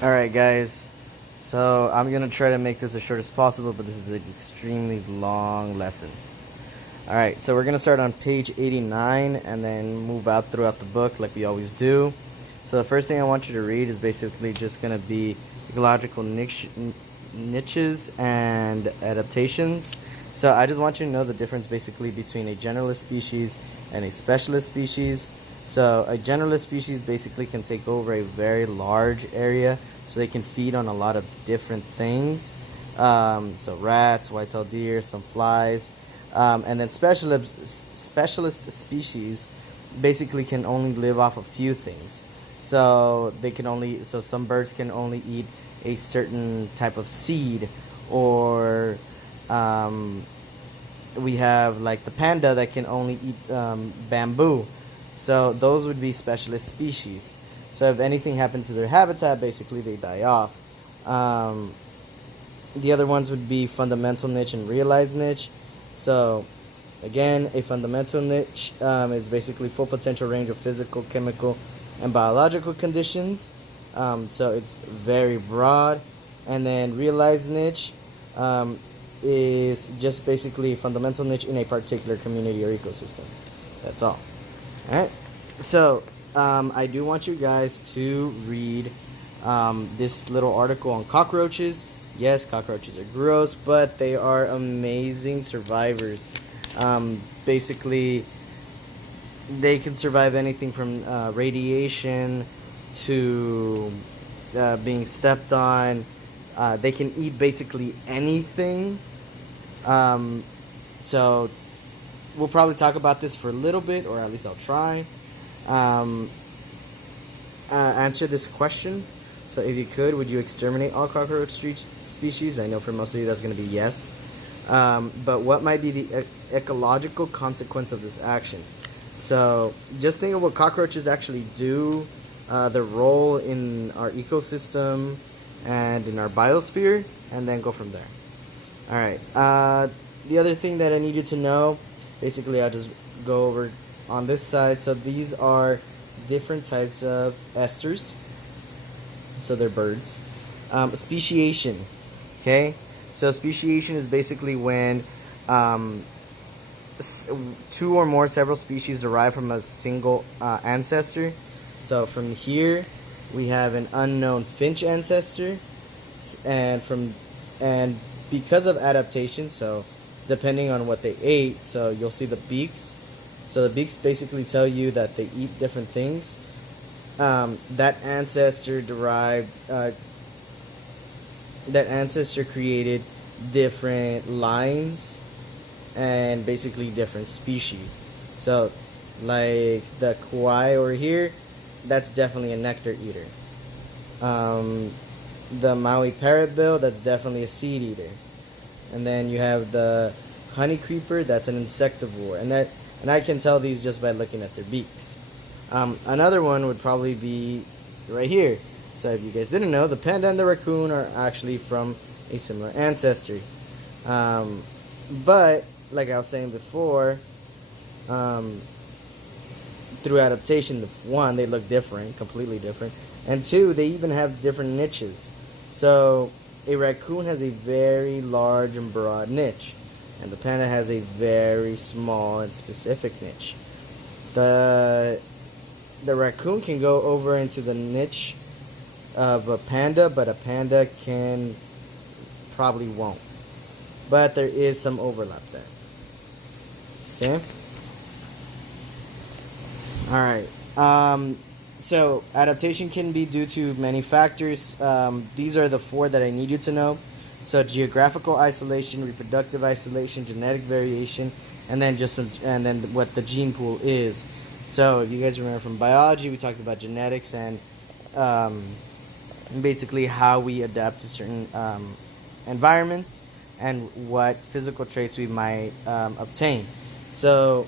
Alright guys, so I'm going to try to make this as short as possible, but this is an extremely long lesson. Alright, so we're going to start on page 89 and then move out throughout the book like we always do. So the first thing I want you to read is basically just going to be ecological niches and adaptations. So I just want you to know the difference basically between a generalist species and a specialist species. So a generalist species basically can take over a very large area, so they can feed on a lot of different things. So rats, white-tailed deer, some flies, and then specialist species basically can only live off a few things. So some birds can only eat a certain type of seed, or we have like the panda that can only eat bamboo. So those would be specialist species. So if anything happens to their habitat, basically they die off. The other ones would be fundamental niche and realized niche. So again, a fundamental niche is basically full potential range of physical, chemical, and biological conditions. So it's very broad. And then realized niche is just basically a fundamental niche in a particular community or ecosystem. That's all. Alright, so I do want you guys to read this little article on cockroaches. Yes, cockroaches are gross, but they are amazing survivors. Basically, they can survive anything from radiation to being stepped on. They can eat basically anything. So we'll probably talk about this for a little bit, or at least I'll try. Answer this question. So if you could, would you exterminate all cockroach species? I know for most of you that's going to be yes. But what might be the ecological consequence of this action? So just think of what cockroaches actually do, their role in our ecosystem and in our biosphere, and then go from there. Alright, the other thing that I need you to know, basically I'll just go over on this side. So these are different types of esters. So they're birds. Speciation. Okay? So speciation is basically when two or more several species derive from a single ancestor. So from here we have an unknown finch ancestor, and because of adaptation, so depending on what they ate, so you'll see the beaks. So the beaks basically tell you that they eat different things. That ancestor created different lines and basically different species. So like the kwai over here, that's definitely a nectar eater. The Maui parrotbill, that's definitely a seed eater. And then you have the honey creeper, that's an insectivore, and I can tell these just by looking at their beaks. Another one would probably be right here. So if you guys didn't know, the panda and the raccoon are actually from a similar ancestry. But like I was saying before, through adaptation, one, they look different, completely different, and two, they even have different niches. So a raccoon has a very large and broad niche, and the panda has a very small and specific niche. The raccoon can go over into the niche of a panda, but a panda probably won't. But there is some overlap there. Okay? Alright. So adaptation can be due to many factors. These are the four that I need you to know. So geographical isolation, reproductive isolation, genetic variation, and then what the gene pool is. So if you guys remember from biology, we talked about genetics and basically how we adapt to certain environments and what physical traits we might obtain. So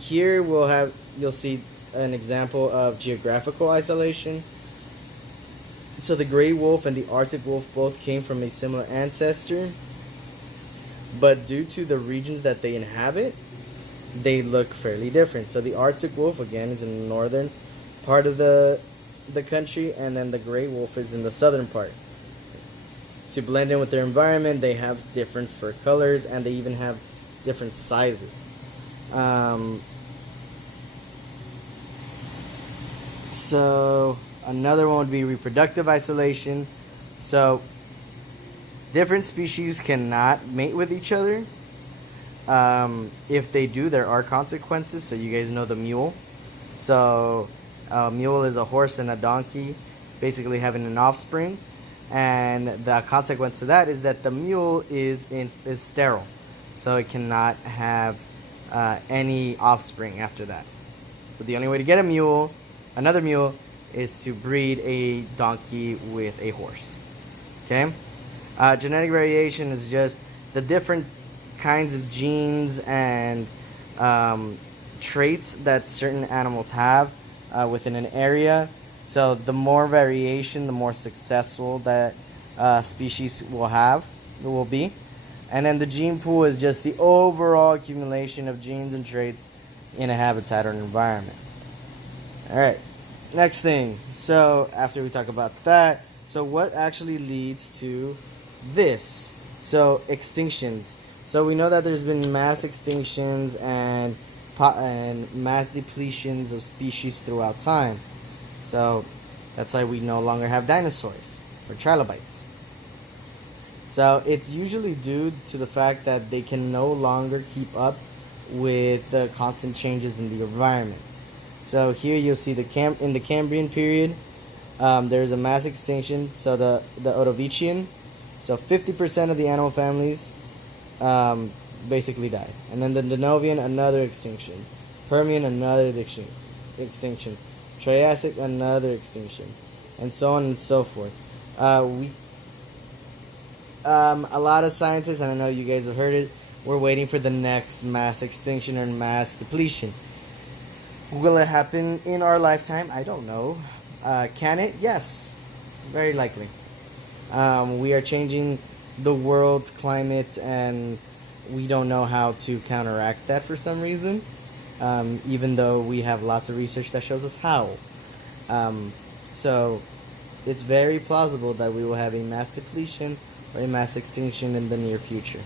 here you'll see an example of geographical isolation. So the gray wolf and the Arctic wolf both came from a similar ancestor, but due to the regions that they inhabit, they look fairly different. So the Arctic wolf, again, is in the northern part of the the country, and then the gray wolf is in the southern part. To blend in with their environment, they have different fur colors, and they even have different sizes. So another one would be reproductive isolation. So different species cannot mate with each other. If they do, there are consequences. So you guys know the mule. So a mule is a horse and a donkey basically having an offspring, and the consequence to that is that the mule is sterile, so it cannot have any offspring after that. So the only way to get another mule, is to breed a donkey with a horse. Okay? Genetic variation is just the different kinds of genes and traits that certain animals have within an area. So the more variation, the more successful that species will be. And then the gene pool is just the overall accumulation of genes and traits in a habitat or an environment. Alright, next thing. So after we talk about that, so what actually leads to this? So extinctions. So we know that there's been mass extinctions and mass depletions of species throughout time. So that's why we no longer have dinosaurs or trilobites. So it's usually due to the fact that they can no longer keep up with the constant changes in the environment. So here you'll see in the Cambrian period, there's a mass extinction. So the Ordovician, so 50% of the animal families basically died. And then the Denovian, another extinction. Permian, another extinction. Triassic, another extinction, and so on and so forth. A lot of scientists, and I know you guys have heard it, we're waiting for the next mass extinction or mass depletion. Will it happen in our lifetime? I don't know. Can it? Yes, very likely. We are changing the world's climate, and we don't know how to counteract that for some reason. Even though we have lots of research that shows us how. So it's very plausible that we will have a mass depletion or a mass extinction in the near future.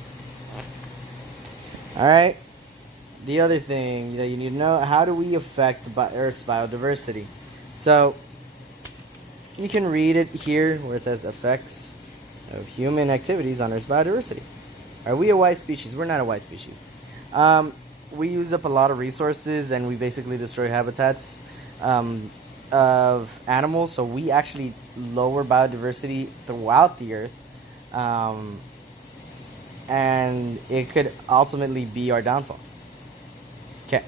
Alright, the other thing that you need to know, how do we affect Earth's biodiversity? So you can read it here where it says effects of human activities on Earth's biodiversity. Are we a wise species? We're not a wise species. We use up a lot of resources, and we basically destroy habitats of animals, so we actually lower biodiversity throughout the earth, and it could ultimately be our downfall. Okay.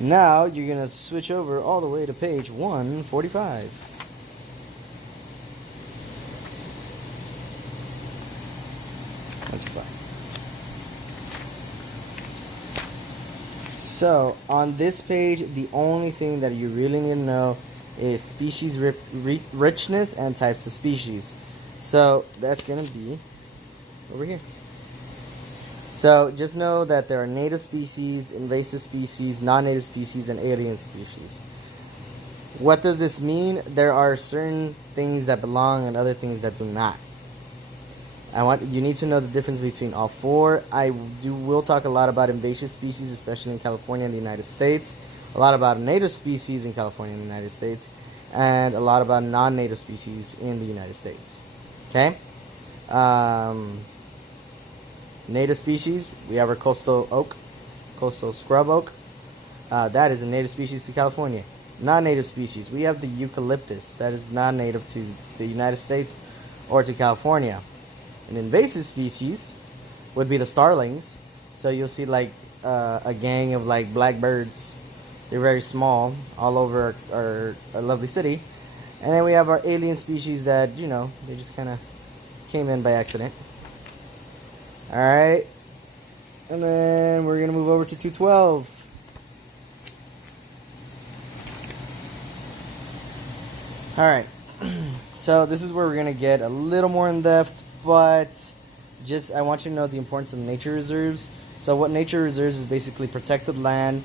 Now you're going to switch over all the way to page 145. That's fine. So, on this page, the only thing that you really need to know is species richness and types of species. So, that's going to be over here. So, just know that there are native species, invasive species, non-native species, and alien species. What does this mean? There are certain things that belong and other things that do not. You need to know the difference between all four. Will talk a lot about invasive species, especially in California and the United States. A lot about native species in California and the United States. And a lot about non-native species in the United States. Okay? Native species, we have our coastal scrub oak. That is a native species to California. Non-native species, we have the eucalyptus. That is non-native to the United States or to California. An invasive species would be the starlings. So you'll see like a gang of like blackbirds. They're very small all over our lovely city. And then we have our alien species that, they just kind of came in by accident. Alright. And then we're going to move over to 212. Alright. So this is where we're going to get a little more in depth. But I want you to know the importance of nature reserves. So what nature reserves is basically protected land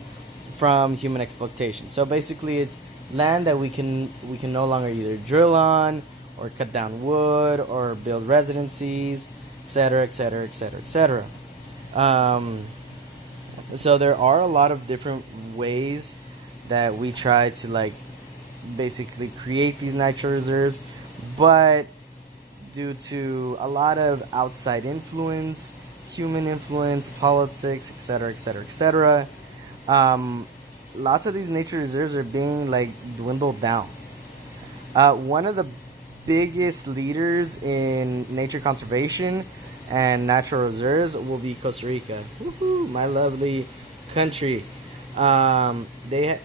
from human exploitation. So basically it's land that we can no longer either drill on or cut down wood or build residencies, etc., etc., etc., etc. So there are a lot of different ways that we try to like basically create these natural reserves, but due to a lot of outside influence, human influence, politics, etc., etc., etc., lots of these nature reserves are being like dwindled down. One of the biggest leaders in nature conservation and natural reserves will be Costa Rica. Woohoo, my lovely country. The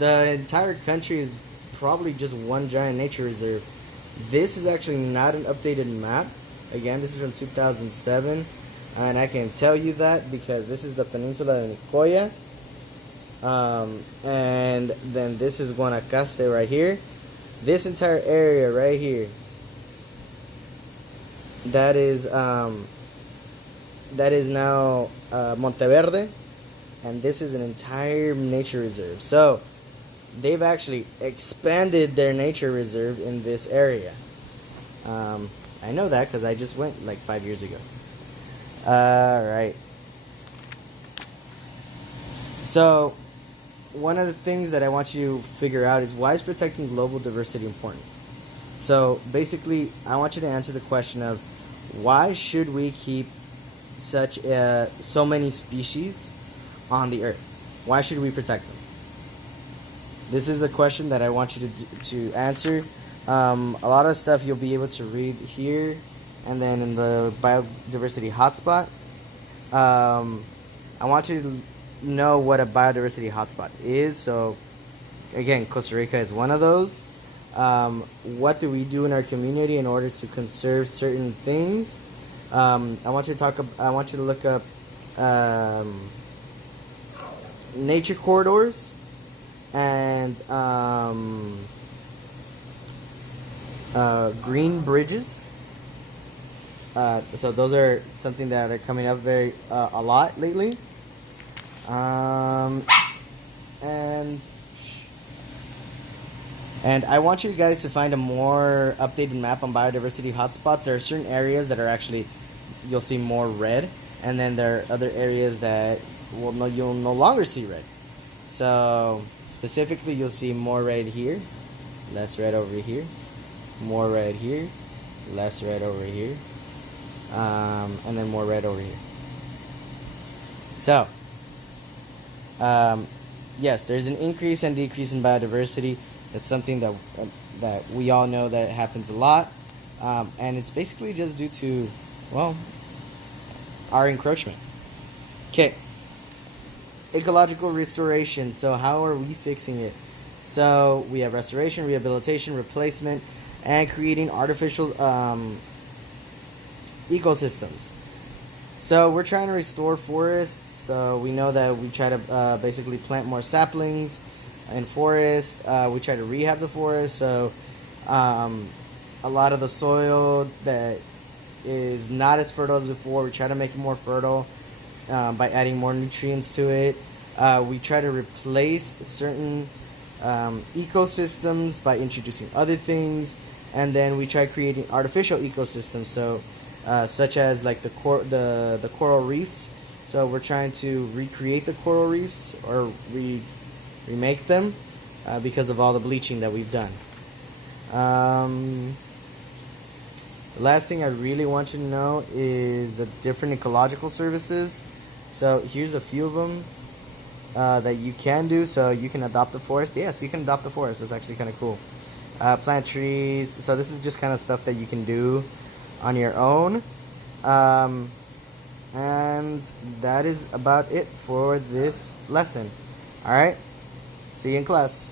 entire country is probably just one giant nature reserve. This is actually not an updated map. Again, this is from 2007, and I can tell you that because this is the peninsula of Nicoya, and then this is Guanacaste right here. This entire area right here, that is now Monteverde, and this is an entire nature reserve. So they've actually expanded their nature reserve in this area. I know that because I just went like 5 years ago. Alright. So, one of the things that I want you to figure out is, why is protecting global diversity important? So, basically, I want you to answer the question of, why should we keep so many species on the earth? Why should we protect them? This is a question that I want you to answer. A lot of stuff you'll be able to read here and then in the biodiversity hotspot. I want you to know what a biodiversity hotspot is. So again, Costa Rica is one of those. What do we do in our community in order to conserve certain things? I want you to look up nature corridors and green bridges. So those are something that are coming up a lot lately. And I want you guys to find a more updated map on biodiversity hotspots. There are certain areas that are actually, you'll see more red, and then there are other areas that you'll no longer see red. So specifically, you'll see more red here, less red over here, more red here, less red over here, and then more red over here. So, yes, there's an increase and decrease in biodiversity. That's something that we all know that happens a lot, and it's basically just due to, well, our encroachment. Okay. Ecological restoration. So how are we fixing it? So we have restoration, rehabilitation, replacement, and creating artificial ecosystems. So we're trying to restore forests. So we know that we try to basically plant more saplings in forest. We try to rehab the forest. So a lot of the soil that is not as fertile as before, we try to make it more fertile by adding more nutrients to it. We try to replace certain ecosystems by introducing other things, and then we try creating artificial ecosystems. So such as like the coral reefs. So we're trying to recreate the coral reefs or remake them because of all the bleaching that we've done. The last thing I really want you to know is the different ecological services. So here's a few of them that you can do. So you can adopt a forest. Yes, you can adopt a forest. That's actually kind of cool. Plant trees. So this is just kind of stuff that you can do on your own. And that is about it for this lesson. Alright, see you in class.